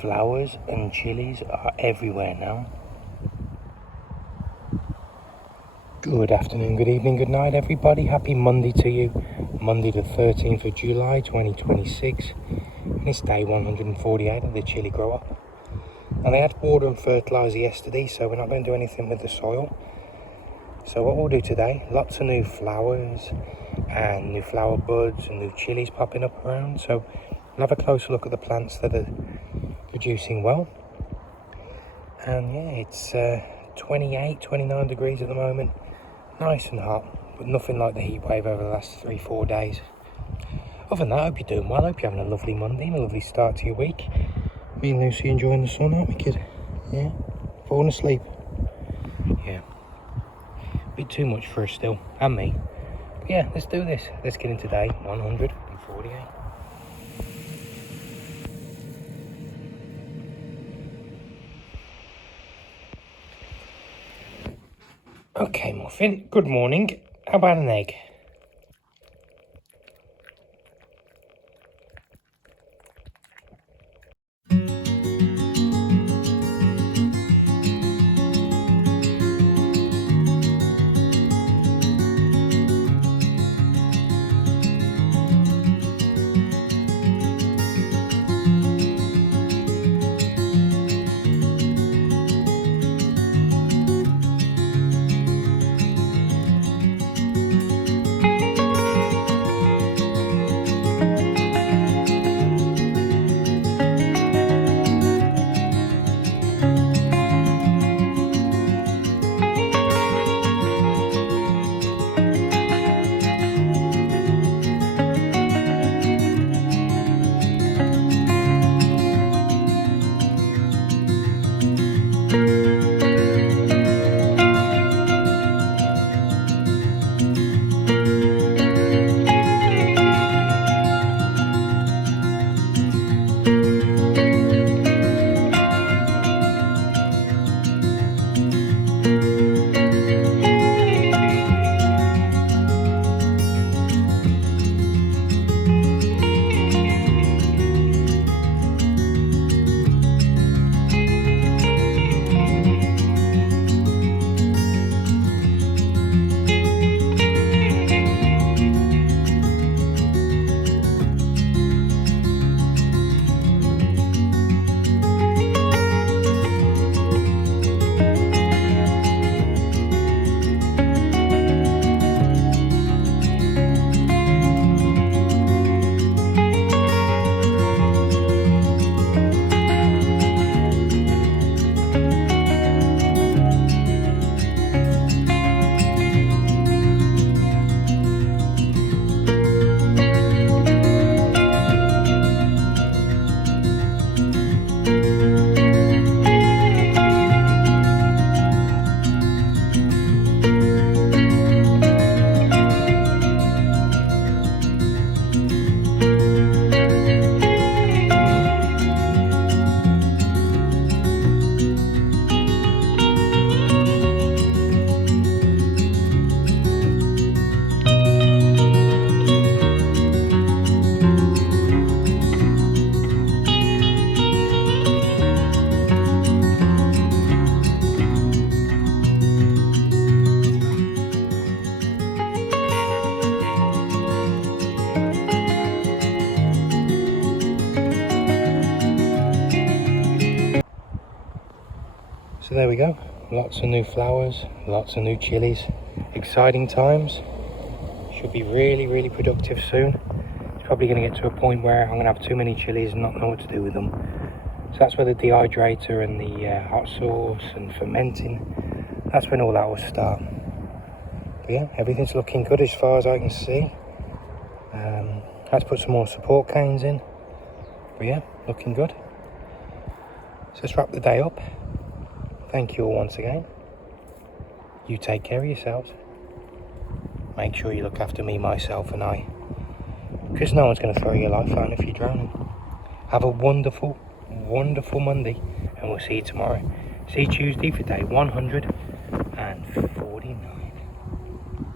flowers and chilies are everywhere now. Good afternoon, good evening, good night everybody. Happy Monday to you. Monday the 13th of July 2026. And it's day 148 of the chili grow up. And I had water and fertiliser yesterday, so we're not going to do anything with the soil. So what we'll do today, lots of new flowers and new flower buds and new chilies popping up around. So we'll have a closer look at the plants that are producing well. And yeah, it's 28, 29 degrees at the moment. Nice and hot, but nothing like the heat wave over the last 3-4 days. Other than that, I hope you're doing well. I hope you're having a lovely Monday and a lovely start to your week. Me and Lucy enjoying the sun, aren't we, kid? Yeah? Falling asleep? Yeah. A bit too much for us still, and me. But yeah, let's do this. Let's get into day 148. Okay, Muffin, good morning. How about an egg? So there we go, lots of new flowers, lots of new chilies, exciting times. Should be really productive soon. It's probably going to get to a point where I'm going to have too many chilies and not know what to do with them. So that's where the dehydrator and the hot sauce and fermenting, that's when all that will start. But yeah, everything's looking good as far as I can see. Let's put some more support canes in. But yeah, looking good. So let's wrap the day up. Thank you all once again. You take care of yourselves. Make sure you look after me, myself and I. Because no one's going to throw your life out if you're drowning. Have a wonderful Monday. And we'll see you tomorrow. See you Tuesday for day 149.